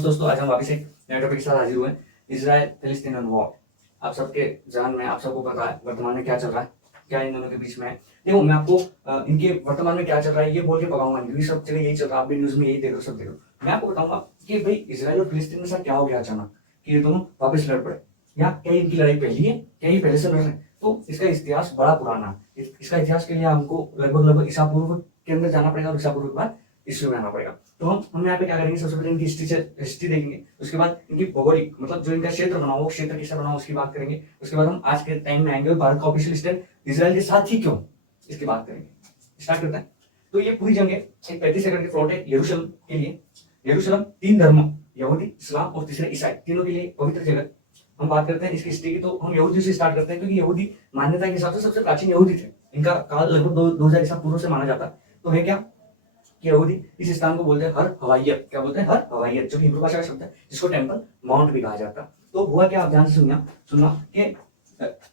नमस्ते दोस्तों, आज हम वापस एक नए टॉपिक के साथ हाजिर हुए हैं। इजराइल फिलिस्तीन वॉर। आप सबके जान में, आप सबको पता है वर्तमान में क्या चल रहा है, क्या इन दोनों के बीच में है। देखो, मैं आपको इनके वर्तमान में क्या चल रहा है ये बोल के पकाऊंगा, क्योंकि सब जगह यही चल रहा है, आप भी न्यूज में यही देख रहे हो, सब देख रहे हो। मैं आपको बताऊंगा कि भाई इजराइल और फिलिस्तीन में ऐसा क्या हो गया अचानक कि ये दोनों वापस लड़ पड़े, या क्या इनकी लड़ाई पहली है, क्या ये पहले से लड़ रहे हैं। तो इसका इतिहास बड़ा पुराना है। इसका इतिहास के लिए हमको लगभग ईसा पूर्व के अंदर जाना पड़ेगा, और ईसा पूर्व के बाद ईस्वी में आना पड़ेगा। तो हम यहाँ पे क्या करेंगे, सबसे पहले इनकी हिस्ट्री देखेंगे, उसके बाद इनकी भौगोलिक मतलब जो इनका क्षेत्र बना, वो क्षेत्र कैसा बना उसकी बात करेंगे। उसके बाद हम आज के टाइम में आएंगे और भारत का ऑफिशियल स्टैंड इजराइल के साथ ही क्यों, इसकी बात करेंगे। स्टार्ट करते हैं। तो ये पूरी जंग एक 35 एकड़ की प्लॉट है यरूशलेम के लिए। यरूशलेम 3 धर्म, यहूदी, इस्लाम और तीसरे ईसाई, तीनों के लिए पवित्र जगह। हम बात करते हैं इसकी हिस्ट्री की, तो हम यहूदी से स्टार्ट करते हैं, क्योंकि यहूदी मान्यता के हिसाब से सबसे प्राचीन यहूदी थे। इनका काल लगभग 2000 ईसा पूर्व से माना जाता है। तो है क्या कि यहूदी इस स्थान को बोलते हैं हर हवाइयत। क्या बोलते हैं? हर हवाइयत, जो कि हिब्रू भाषा का शब्द है, जिसको टेंपल माउंट भी कहा जाता है। तो हुआ क्या, आप ध्यान से सुनना कि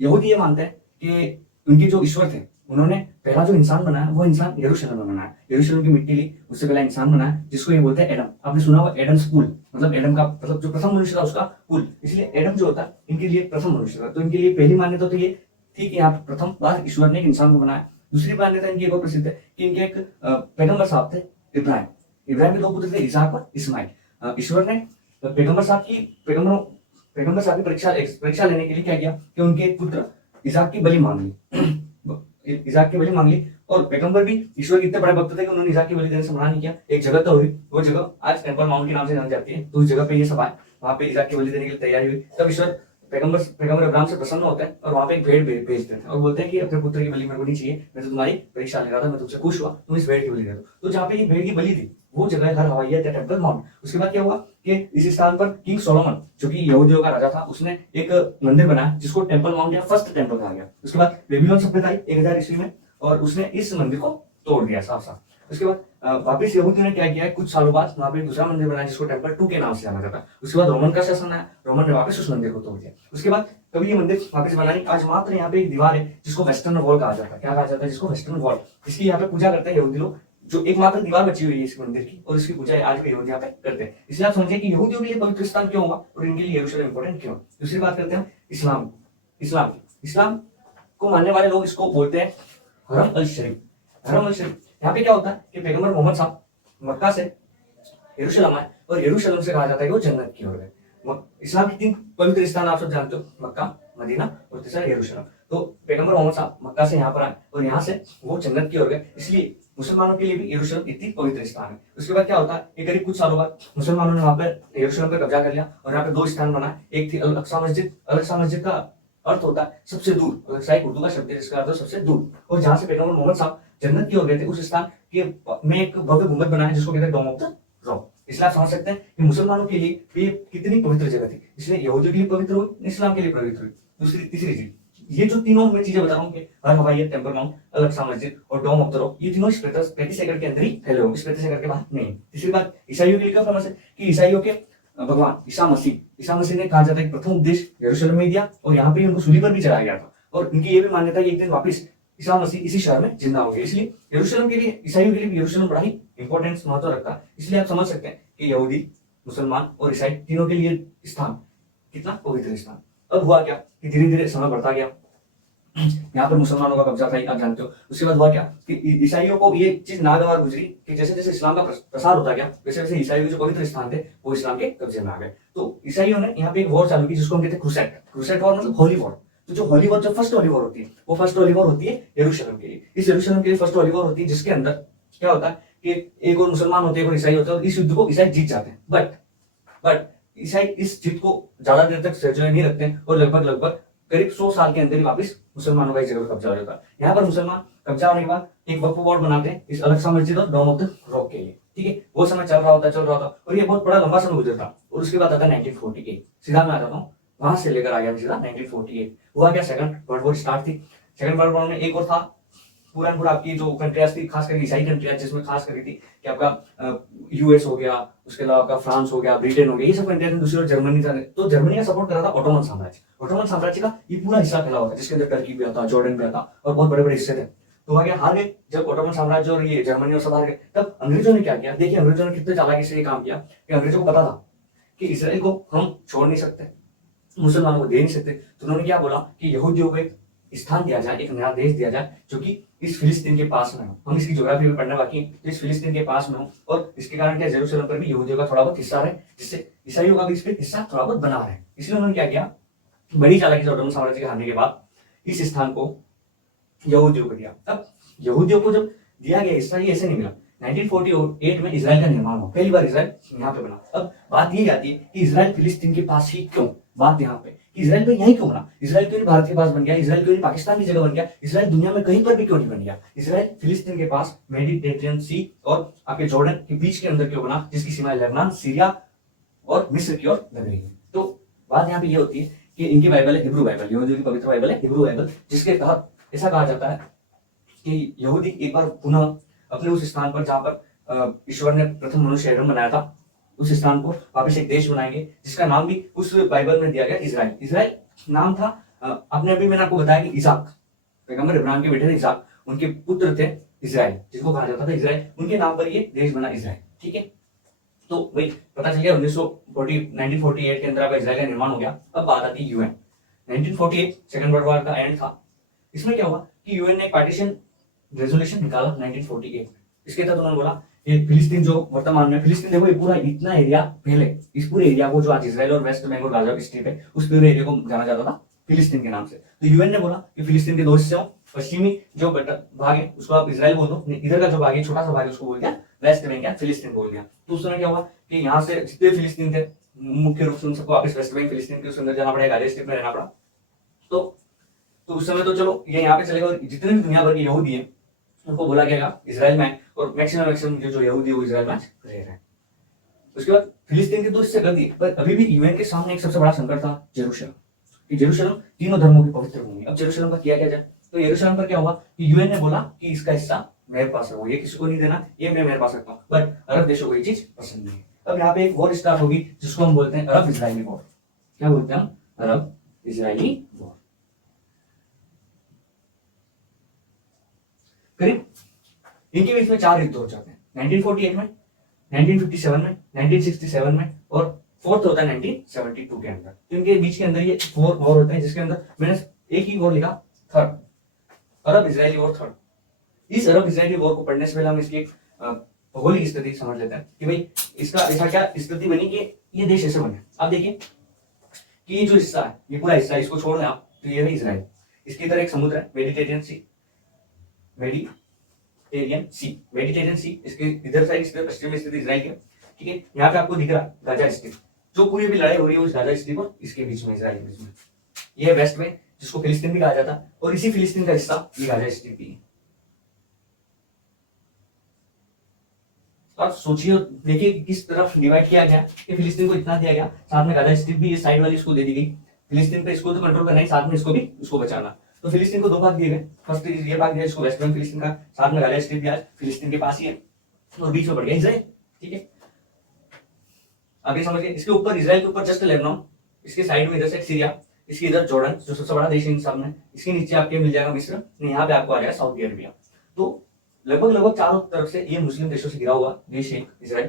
यहूदी ये मानते हैं कि उनके जो ईश्वर थे, उन्होंने पहला जो इंसान बनाया वो इंसान यरूशलेम में बनाया। यरूशलेम की मिट्टी ली, उससे पहला इंसान बनाया, जिसको ये बोलते हैं एडम। आपने सुना होगा एडम्स पूल, मतलब एडम का मतलब जो प्रथम मनुष्य था उसका पुल, इसलिए एडम जो होता है इनके लिए प्रथम मनुष्य था। तो इनके लिए पहली मान्यता तो ये थी कि यहाँ प्रथम बार ईश्वर ने एक इंसान को बनाया। दूसरी मान्यता इनकी एक और प्रसिद्ध है कि इनके एक पैगंबर साहब थे, इब्राहिम। इब्राहिम के 2 पुत्र थे, इसाक और इस्माइल। ईश्वर ने पैगंबर साहब की परीक्षा लेने के लिए क्या किया कि उनके एक पुत्र इसाक की बलि मांग ली। इसाक की बलि मांग ली, और पैगंबर भी ईश्वर के इतने बड़े भक्त थे कि उन्होंने इसाक की बलि देने से मना नहीं किया। एक जगह तो हुई, वो जगह आज टेंपल माउंट के नाम से जानी जाती है। तो उस जगह पे ये सब आए, वहां पे इसाक की बलि देने के लिए तैयारी हुई। तब ईश्वर पैगंबर अब्राहम से प्रसन्न होते हैं और वहां पे एक भेड़ भेजते हैं और बोलते हैं कि अपने पुत्र की बलि मेरे को नहीं चाहिए, मैं तो तुम्हारी परीक्षा ले रहा था, मैं तुमसे खुश हुआ, तुम इस भेड़ की बलि दे दो। तो जहाँ पे ये भेड़ की बलि थी वो जगह हर हवाइयत या टेंपल माउंट। उसके बाद क्या हुआ कि इस स्थान पर किंग सोलोमन, जो कि यहूदियों का राजा था, उसने एक मंदिर बनाया जिसको टेंपल माउंट या फर्स्ट टेंपल कहा गया। उसके बाद बेबीलोन सभ्यता आई 1000 ईस्वी में, और उसने इस मंदिर को तोड़ दिया साफ साफ। उसके बाद वापिस यहूदियों ने क्या किया, कुछ सालों बाद वहां पे दूसरा मंदिर बनाया जिसको टेंपल 2 के नाम से जाना जाता है। उसके बाद रोमन का शासन आया, रोमन ने वापस उस मंदिर को तोड़ दिया। उसके बाद कभी ये मंदिर वापस बनाई, आज मात्र यहाँ पे एक दीवार है जिसको वेस्टर्न वॉल कहा जाता है। क्या कहा जाता है? जिसको वेस्टर्न वॉल, जिसकी यहाँ पे पूजा करते हैं यहूदी लोग। जो एकमात्र दीवार बची हुई है इस मंदिर की, और इसकी पूजा आज भी यहूदी यहाँ पे करते हैं। इसलिए आप समझिए कि यहूदियों के लिए पवित्र स्थान क्यों हुआ और इनके लिए यरूशलेम इंपॉर्टेंट क्यों। दूसरी बात करते हैं इस्लाम। इस्लाम को मानने वाले लोग इसको बोलते हैं हरम अल शरीफ। हरम अल शरीफ, यहाँ पे क्या होता है कि पैगंबर मोहम्मद साहब मक्का से यरूशलेम आए, और यरूशलेम से कहा जाता है कि वो जन्नत की ओर गए। इस्लाम के 3 पवित्र स्थान आप सब जानते हो, मक्का, मदीना और तीसरा यरूशलेम। तो पैगंबर मोहम्मद साहब मक्का से यहाँ पर आए और यहाँ से वो जन्नत की ओर गए, इसलिए मुसलमानों के लिए भी यरूशलेम इतनी पवित्र स्थान है। उसके बाद क्या होता है कि करीब कुछ सालों बाद मुसलमानों ने वहां पर यरूशलेम पर कब्जा कर लिया, और यहाँ पे 2 स्थान बनाए। एक थी अल अक्सा मस्जिद। अल अक्सा मस्जिद का अर्थ होता है सबसे दूर, अल अक्सा एक उर्दू का शब्द है जिसका अर्थ है सबसे दूर। और जहां से पैगंबर मोहम्मद साहब जन्नत की ओर गए थे, उस स्थान के में एक भव्य गुंबद बनाया जिसको कहते हैं डोम ऑफ द रॉक। इसलिए आप समझ सकते हैं कि मुसलमानों के लिए ये कितनी पवित्र जगह थी। इसलिए यहूदियों के लिए पवित्र हुई, इस्लाम के लिए पवित्र हुई। तीसरी चीज, ये जो तीनों मैं चीजें बता रहा हूँ कि हर हवाइयत, टेंपल माउंट, अल अक्सा मस्जिद और डोम ऑफ द रॉक, ये तीनों इस 35 एकड़ के अंदर ही फैले होंगे, इस 35 एकड़ के बाहर नहीं। तीसरी बात, ईसाइयों के लिए क्या फेमस है कि ईसाइयों के भगवान ईसा मसीह ने कहा जाता है कि प्रथम उपदेश यरूशलेम में दिया, और यहाँ पे उनको सूली पर भी चढ़ाया गया था। और इनकी ये भी मान्यता है कि एक दिन वापिस ईसा मसीह इसी शहर में जिंदा होंगे। इसलिए यरूशलेम के लिए, ईसाइयों के लिए यरूशलेम बड़ा ही इंपॉर्टेंस महत्व रखता है। इसलिए आप समझ सकते हैं कि यहूदी, मुसलमान और ईसाई तीनों के लिए स्थान कितना पवित्र स्थान। अब हुआ क्या कि धीरे धीरे समय बढ़ता गया, यहाँ पर मुसलमानों का कब्जा था, आप जानते हो। उसके बाद हुआ क्या कि ईसाइयों को ये चीज नागवार गुजरी कि जैसे जैसे इस्लाम का प्रसार होता गया, वैसे वैसे ईसाइयों के जो पवित्र स्थान थे वो इस्लाम के कब्जे में आ गए। तो ईसाइयों ने यहाँ पे एक वॉर चालू की जिसको हम कहते हैं क्रूसेड वॉर, मतलब होली वॉर। तो जो होली वॉर, जो फर्स्ट होली वॉर होती है, वो फर्स्ट होली वॉर होती है यरूशलेम के लिए। इस यरूशलेम के लिए फर्स्ट होली वॉर होती है, जिसके अंदर क्या होता है कि एक और मुसलमान होते हैं, एक और ईसाई होते हैं, और इस युद्ध को ईसाई जीत जाते हैं। बट ईसाई इस जीत को ज्यादा देर तक संजोए नहीं रखते हैं, और लगभग करीब 100 साल के अंदर ही वापस मुसलमानों का इस जगह पर कब्जा हो जाता है। यहाँ पर मुसलमान कब्जा होने के बाद एक वक्फ बोर्ड बनाते हैं इस अल अक्सा मस्जिद और डोम ऑफ द रॉक के लिए। ठीक है, वो समय चल रहा होता, और ये बहुत बड़ा लंबा समय गुजरता। और उसके बाद आता है 1948। सीधा मैं आ जाता हूँ, वहां से लेकर आ गया सीधा 1948। हुआ क्या, सेकंड वर्ल्ड वॉर स्टार्ट थी। सेकंड वर्ल्ड वॉर में एक और था, पूरा आपकी जो कंट्रियाज थी, खास करके ईसाई कंट्रियाज, जिसमें खास करी थी कि आपका यूएस हो गया, उसके अलावा आपका फ्रांस हो गया, ब्रिटेन हो गया, ये सब कंट्रियाज में। दूसरी ओर जर्मनी था। तो जर्मनी का सपोर्ट कर रहा था ऑटोमन साम्राज्य। ऑटोमन साम्राज्य का ये पूरा हिस्सा फैला हुआ था, जिसके अंदर टर्की भी आता, जॉर्डन भी आता, और बहुत बड़े बड़े हिस्से थे। तो आगे हार गए जब ऑटोमन साम्राज्य और ये जर्मनी और सब हार गए। तब अंग्रेजों ने क्या किया, देखिए अंग्रेजों ने कितने चालाकी से ये काम किया कि अंग्रेजों को पता था कि इसराइल को हम छोड़ नहीं सकते, मुसलमानों को दे नहीं सकते, तो उन्होंने क्या बोला कि यहूदियों को एक स्थान दिया जाए, एक नया देश दिया जाए जो कि इस फिलिस्तीन के पास में हो। हम इसकी ज्योग्राफी भी पढ़ना बाकी, तो इस फिलिस्तीन के पास में हो, और इसके कारण क्या जेरूशलेम पर भी यहूदियों का थोड़ा बहुत हिस्सा है, जिससे ईसाइयों का भी इस पर हिस्सा थोड़ा बहुत बना है। इसलिए उन्होंने क्या किया, बड़ी चालाकी से ओटोमन साम्राज्य के हारने के बाद इस स्थान को यहूदियों को दिया। अब यहूदियों को जब दिया गया हिस्सा, ये ऐसे नहीं मिला। 1948 में इजराइल का निर्माण हुआ, पहली बार इजराइल यहाँ पे बना। अब बात ये आती है कि इजराइल फिलिस्तीन के पास ही क्यों, बात यहाँ पे इजराइल पे यहीं क्यों बना, इजराइल क्यों नहीं भारत के पास बन गया, इजराइल क्यों नहीं पाकिस्तान की जगह बन गया, इजराइल दुनिया में कहीं पर भी क्यों नहीं बन गया, इजराइल फिलिस्तीन के पास मेडिटेरियन सी और आपके जॉर्डन के बीच के अंदर क्यों बना, जिसकी सीमाएं लेबनान, सीरिया और मिस्र की ओर लग रही है। तो बात यहाँ पे ये होती है कि इनकी बाइबल है हिब्रू बाइबल, यहूदियों की पवित्र बाइबल है हिब्रू बाइबल, जिसके तहत ऐसा कहा जाता है कि यहूदी एक बार पुनः अपने उस स्थान पर जहां पर ईश्वर ने प्रथम मनुष्य एडम बनाया था, उस स्थान को वापिस एक देश बनाएंगे, जिसका नाम भी उस बाइबल में दिया गया इजराइल। इजराइल नाम था अपने अभी मैंने आपको बताया कि इसाक, पैगंबर इब्राहिम के बेटे थे इसाक, उनके पुत्र थे इजराइल, जिसको कहा जाता था इजराइल, उनके नाम पर ये देश बना इजराइल। ठीक है, तो भाई पता चल गया 1948 के अंदर आपका इजराइल का निर्माण हो गया। अब बात आती है यूएन। 1948 सेकंड वर्ल्ड वॉर का एंड था। इसमें क्या हुआ कि यूएन ने एक पार्टीशन रेजोल्यूशन निकाला 1948। इसके तहत उन्होंने बोला कि फिलिस्तीन जो वर्तमान में, फिलिस्तीन देखो ये पूरा इतना एरिया, पहले इस पूरे एरिया को जो आज इजराइल और वेस्ट बैंक और गाजा स्ट्रिप है, उस पूरे एरिया को जाना जाता था फिलिस्तीन के नाम से। तो यूएन ने बोला कि फिलिस्तीन के दो हिस्से हो, पश्चिमी जो भाग है उसको आप इजराइल बोल दो, इधर का जो भाग है छोटा सा भाग है उसको बोल दिया वेस्ट बैंक या फिलिस्तीन बोल दिया। तो उस समय क्या हुआ कि यहाँ से जितने फिलिस्तीन थे मुख्य रूप से उन सबको वापस वेस्ट बैंक फिलिस्तीन के उसके अंदर जाना पड़ेगा, गाजा स्ट्रिप में रहना पड़ा। तो उस समय तो चलो ये यहाँ पे चलेगा, और जितने भी दुनिया भर के यहूदी है उनको बोला गया इजराइल में, और मैक्सिमम जो यहूदी वो इजराइल में रह रहे हैं। उसके बाद फिलिस्तीन की तो इससे गलती, पर अभी भी यूएन के सामने एक सबसे बड़ा संकट था जेरूशलेम, कि जेरूशलेम तीनों धर्मों की पवित्र भूमि। अब जेरूशलेम का किया क्या जाए, तो यरूशलेम पर क्या हुआ कि यूएन ने बोला कि इसका हिस्सा मेरे पास है, ये किसी को नहीं देना, ये मैं मेरे पास रखता हूँ। बट अरब देशों को ये चीज पसंद नहीं है। अब यहाँ पे एक वॉर स्टार्ट होगी जिसको हम बोलते हैं अरब इजरायली वॉर। क्या बोलते हैं हम, अरब इजरायली वॉर। करीब इनके बीच में 4 युद्ध हो जाते हैं, 1948 में, 1957 में, 1967 में, और फोर्थ होता है 1972 के अंदर। तो इनके बीच के अंदर ये 4 वॉर होते हैं, जिसके अंदर मैंने एक ही वॉर लिखा, थर्ड अरब इजरायली वॉर थर्ड। इस अरब इजरायली वॉर को पढ़ने से पहले हम इसकी भौगोलिक स्थिति समझ लेते हैं कि भाई इसका ऐसा क्या स्थिति बनी कि ये देश ऐसे बने। आप देखिए कि ये जो हिस्सा है, ये पूरा हिस्सा, इसको छोड़ दें आप तो ये है इजराइल, इसके इधर एक समुद्र है मेडिटेरियन सी, मेडिटेरियन सी, इसके इधर साइड इसके पश्चिम में स्थित इजराइल है। ठीक है, यहाँ पे आपको दिख रहा गाजा स्ट्रिप, जो पूरी भी लड़ाई हो रही है उस गाजा स्ट्रिप और इसके बीच में, इजराइल के बीच में। ये वेस्ट में जिसको फिलिस्तीन भी कहा जाता है, और इसी फिलिस्तीन का हिस्सा ये गाजा स्ट्रिप भी है। और सोचिए देखिए किस तरफ डिवाइड किया गया कि फिलिस्तीन को इतना दिया गया, साथ में गाजा स्ट्रिप भी इस साइड वाली इसको दे दी गई। फिलिस्तीन पे इसको तो कंट्रोल करना ही, साथ में इसको भी उसको बचाना। तो फिलिस्तीन को 2 भाग दिए गए, फर्स्ट ये भाग दिया इसको वेस्ट बैंक फिलिस्तीन का, साथ में गाजा स्ट्रिप दिया फिलिस्तीन के पास ही है, और बीच में पड़ गया इजराइल। ठीक है, अब ये समझिए इसके ऊपर, इजराइल के ऊपर जस्ट लेबनान, इसके साइड में इधर से सीरिया, इसके इधर जॉर्डन जो सबसे बड़ा देश है इन सब में, इसके नीचे आपके मिल जाएगा मिस्र, यहाँ पे आपको आ जाएगा सऊदी अरेबिया। तो लगभग चारों तरफ से ये मुस्लिम देशों से घिरा हुआ देश है इजराइल।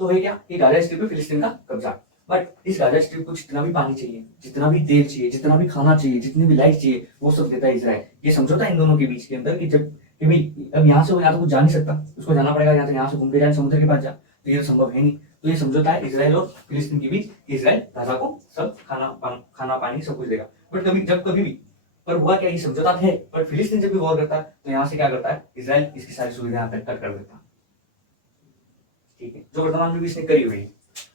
तो है क्या कि गाजा स्ट्रिप पे फिलिस्तीन का कब्जा। बट इस गाजा स्ट्रिप को जितना भी पानी चाहिए, जितना भी तेल चाहिए, जितना भी खाना चाहिए, जितनी भी लाइफ चाहिए, वो सब देता है इजराइल। ये समझौता इन दोनों के बीच के अंदर कि जब कि भाई अब यहाँ से तो कुछ जा नहीं सकता, उसको जाना पड़ेगा यहाँ से घूम के जाए समुद्र के पास जा, तो ये संभव है नहीं। तो ये समझौता है इजराइल और फिलिस्तीन के बीच, इजराइल गाजा को सब खाना पानी सब कुछ देगा। बट कभी भी पर हुआ क्या, ये समझौता है, पर फिलिस्तीन जब भी वॉर करता है तो यहाँ से क्या करता है इजराइल, इसकी सारी सुविधाएं कट कर देता है। ठीक है, जो वर्तमान में भी इसने करी हुई है।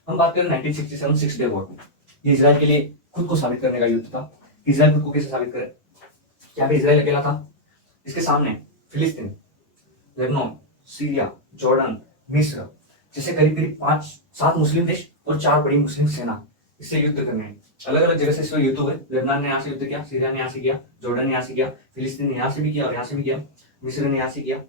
हम बात करें 1967 6 डे वॉर में, ये इजराइल के लिए खुद को साबित करने का युद्ध था। इजराइल खुद को कैसे साबित करे, क्या इजराइल अकेला था, इसके सामने फिलिस्तीन, लेबनान, सीरिया, जॉर्डन, मिस्र जैसे करीब 5-7 मुस्लिम देश और 4 बड़ी मुस्लिम सेना इससे युद्ध करने हैं। अलग अलग जगह से इसमें युद्ध हुए, लेबनान ने यहाँ से युद्ध किया, सीरिया ने यहाँ से किया, जॉर्डन ने यहाँ से किया, फिलिस्तीन ने यहाँ से भी किया और यहाँ से भी किया, मिस्र ने यहाँ से किया,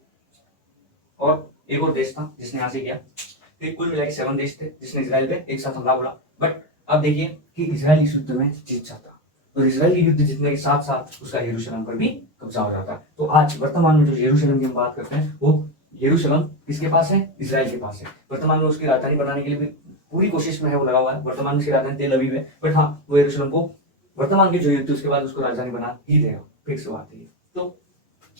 और एक और देश था जिसने यहाँ से किया। तो कुल मिला के 7 देश थे जिसने इजराइल पे एक साथ हमला बोला। बट अब देखिए कि इजराइल इस युद्ध में जीत जाता, और इजराइल की युद्ध जीतने के साथ साथ उसका यरूशलेम पर भी कब्जा हो जाता। तो आज वर्तमान में जो यरूशलेम की हम बात करते हैं, वो यरूशलेम किसके पास है, इजराइल के पास है। वर्तमान में उसकी राजधानी बनाने के लिए भी पूरी कोशिश में है, वो लगा हुआ है। वर्तमान में उसकी राजधानी तेल अवीव है, बट हाँ वो यरूशलेम को वर्तमान की जो युद्ध उसके बाद उसको राजधानी बना ही देगा, फिक्स बात है। तो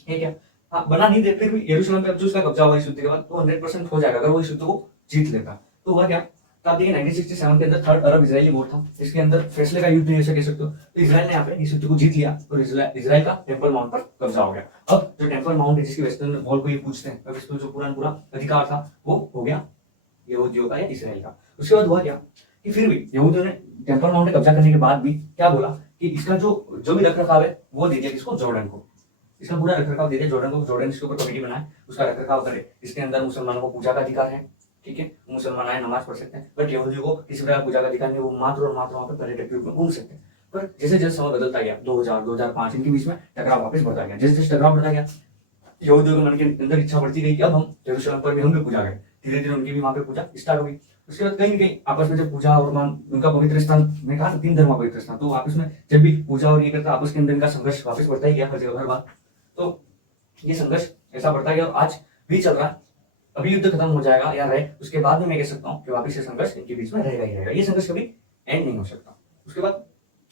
ये क्या, हाँ बना नहीं दे, फिर भी यरूशलेम पे अब जो उसका कब्जा हुआ इस युद्ध के बाद तो 100% हो जाएगा अगर वो इस युद्ध को जीत लेगा। तो हुआ क्या, तो आप देखिए 1967 के अंदर थर्ड अरब इजरायली वॉर था, इसके अंदर फैसले का युद्ध नहीं ऐसे कह सकते हो। तो इजराइल ने यहाँ पे इस युद्ध को जीत लिया और इजराइल का टेम्पल माउंट पर कब्जा हो गया। अब जो टेम्पल माउंट है जिसकी वेस्टर्न वॉल को ये पूछते हैं, अब इसमें जो पूरा अधिकार था वो हो गया यहूदियों का या इसराइल का। उसके बाद हुआ क्या कि फिर भी यहूदियों ने टेम्पल माउंट कब्जा करने के बाद भी क्या बोला कि इसका जो भी रखरखाव है वो दे दिया किसको, जॉर्डन को। इसका पूरा रखरखाव दे दिया जॉर्डन को, जॉर्डन इसके ऊपर कमेटी बनाए, उसका रखरखाव करे। इसके अंदर मुसलमानों को पूजा का अधिकार है, ठीक है, मुसलमान आए नमाज पढ़ सकते हैं, बट यहूदियों को किसी प्रकार पूजा का अधिकार नहीं, वो मात्र और मात्र वहां पर पर्यटक के रूप में घूम सकते हैं। पर जैसे जैसे समय बदलता गया 2000 2005 इनके बीच में टकराव वापस बढ़ता गया, जैसे जैसे टकराव बढ़ता गया यहूदियों के मन के अंदर इच्छा बढ़ती गई कि अब हम यरूशलेम पर भी हम भी पूजा करें। धीरे धीरे उनकी भी वहां पे पूजा स्टार्ट होगी। उसके बाद कहीं ना कहीं आपस में जब पूजा और मान उनका पवित्र स्थान, मैंने कहा 3 धर्म का पवित्र स्थान, तो आपस में जब भी पूजा और ये करता आपस के अंदर इनका संघर्ष वापस बढ़ता ही गया हर जगह हर बार। तो ये संघर्ष ऐसा बढ़ता गया और आज भी चल रहा है। अभी युद्ध खत्म हो जाएगा या रहे उसके बाद में मैं कह सकता हूँ कि वापिस ये संघर्ष इनके बीच में रहेगा ही रहेगा, ये संघर्ष कभी एंड नहीं हो सकता। उसके बाद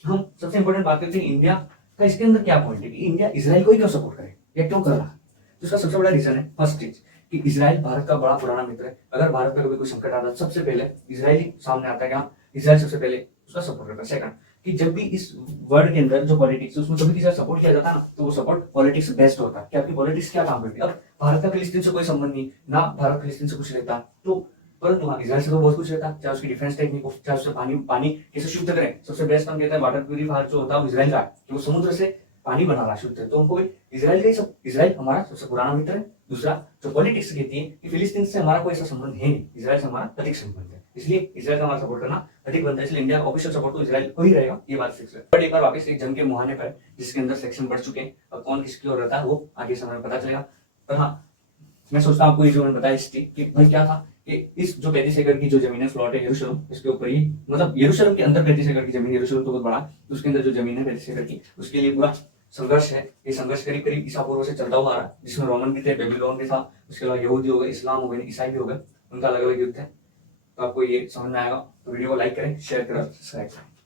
हम सबसे इंपॉर्टेंट बात करते हैं इंडिया का इसके अंदर क्या पॉइंट है कि इंडिया इसराइल को ही क्यों सपोर्ट करे या क्यों कर रहा है। तो इसका सबसे बड़ा रीजन है फर्स्ट चीज कि इसराइल भारत का बड़ा पुराना मित्र है। अगर भारत पे कभी कोई संकट आता है सबसे पहले इसराइल सामने आता है, क्या इसराइल सबसे पहले उसका सपोर्ट करता है। सेकंड कि जब भी इस वर्ल्ड के अंदर जो पॉलिटिक्स उसमें कभी किसी सपोर्ट किया जाता है ना तो वो सपोर्ट पॉलिटिक्स बेस्ड होता है कि आपकी पॉलिटिक्स क्या काम करती है। अब भारत का फिलिस्तीन से कोई संबंध नहीं, ना भारत फिलिस्तीन से कुछ लेता, तो परंतु हाँ इसराइल से तो बहुत कुछ रहता है, चाहे उसकी डिफेंस टेक्निक हो, चाहे उससे पानी कैसे शुद्ध करें। सबसे बेस्ट हम कहते हैं वाटर प्यूरिफायर जो होता है वो इसराइल का, कि वो समुद्र से पानी बना रहा शुद्ध है। तो हमको इसराइल का ही सब, इसराइल हमारा सबसे पुराना मित्र है। दूसरा जो पॉलिटिक्स कहती है कि फिलिस्तीन से हमारा कोई ऐसा संबंध है नहीं, इसराइल से हमारा अधिक संबंध है, इसलिए इसराइल का हमारा सपोर्ट करना अधिक बनता है। इसलिए इंडिया का ऑफिशियल सपोर्ट तो इसराइल को ही रहेगा, ये बात फिक्स है। बट एक बार वापस एक जंग के मुहाने पर जिसके अंदर सेक्शन बढ़ चुके हैं, अब कौन किसकी ओर रहता है वो आगे समय में पता चलेगा। पर हाँ मैं सोचता हूँ आपको ये जो मैंने बताया हिस्ट्री कि भाई क्या था कि इस जो 35 एकड़ की जो जमीन है फ्लॉट है यरूशलेम, इसके ऊपर ही मतलब यरूशलेम के अंदर 35 एकड़ की जमीन, यरूशलेम तो बहुत बड़ा, तो उसके अंदर जो जमीन है 35 एकड़ की, उसके लिए पूरा संघर्ष है। ये संघर्ष करीब करीब ईसा पूर्व से चलता हुआ आ रहा है, जिसमें रोमन भी थे, बेबीलोन भी था, उसके अलावा यहूदी हो गए, इस्लाम हो गए, ईसाई भी हो गए, उनका अलग अलग युद्ध है। तो आपको ये समझ में आएगा, तो वीडियो को लाइक करें, शेयर करें, सब्सक्राइब करें।